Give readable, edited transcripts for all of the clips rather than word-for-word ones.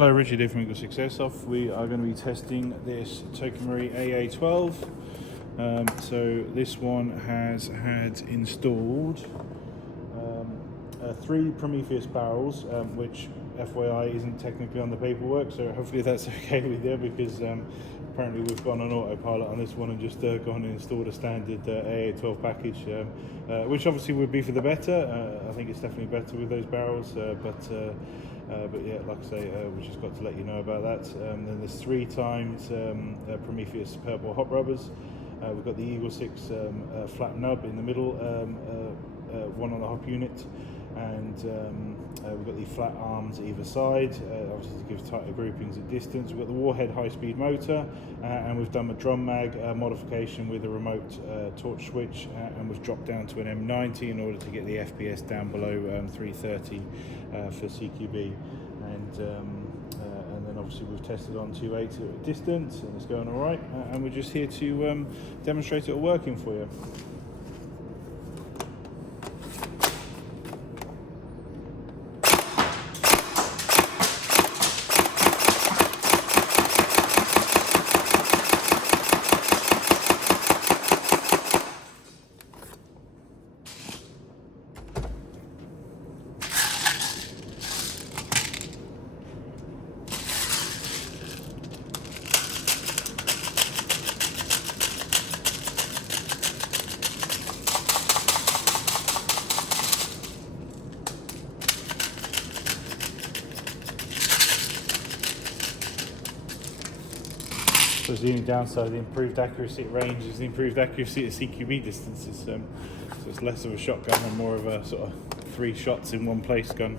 Hello, Richard here from Eagle Success Off. We are going to be testing this TM AA12. So this one has had installed 3 Prometheus barrels, which FYI isn't technically on the paperwork, so hopefully that's okay with you, because apparently we've gone on autopilot on this one and just gone and installed a standard AA12 package, which obviously would be for the better. I think it's definitely better with those barrels, but yeah, like I say, we just got to let you know about that. Then there's 3 times Prometheus purple hot rubbers. We've got the Eagle 6 flat nub in the middle, one on the hop unit, and we've got the flat arms either side, obviously to give tighter groupings at distance. We've got the Warhead high-speed motor, and we've done a drum mag modification with a remote torch switch, and we've dropped down to an M90 in order to get the FPS down below 330 for CQB. And then obviously we've tested on 280 at distance, and it's going all right. And we're just here to demonstrate it all working for you. So the only downside of the improved accuracy at range is the improved accuracy at CQB distances. So it's less of a shotgun and more of a sort of 3 shots in one place gun.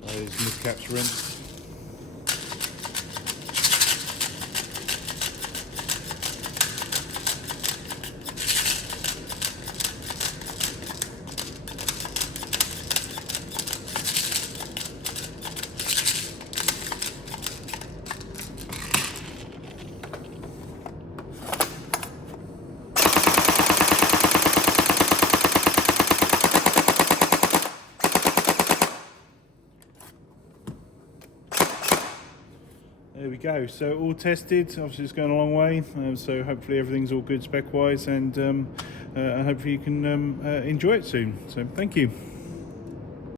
So these mid-caps rinsed. There we go, so all tested. Obviously it's going a long way, so hopefully everything's all good spec wise, and hopefully you can enjoy it soon. So thank you.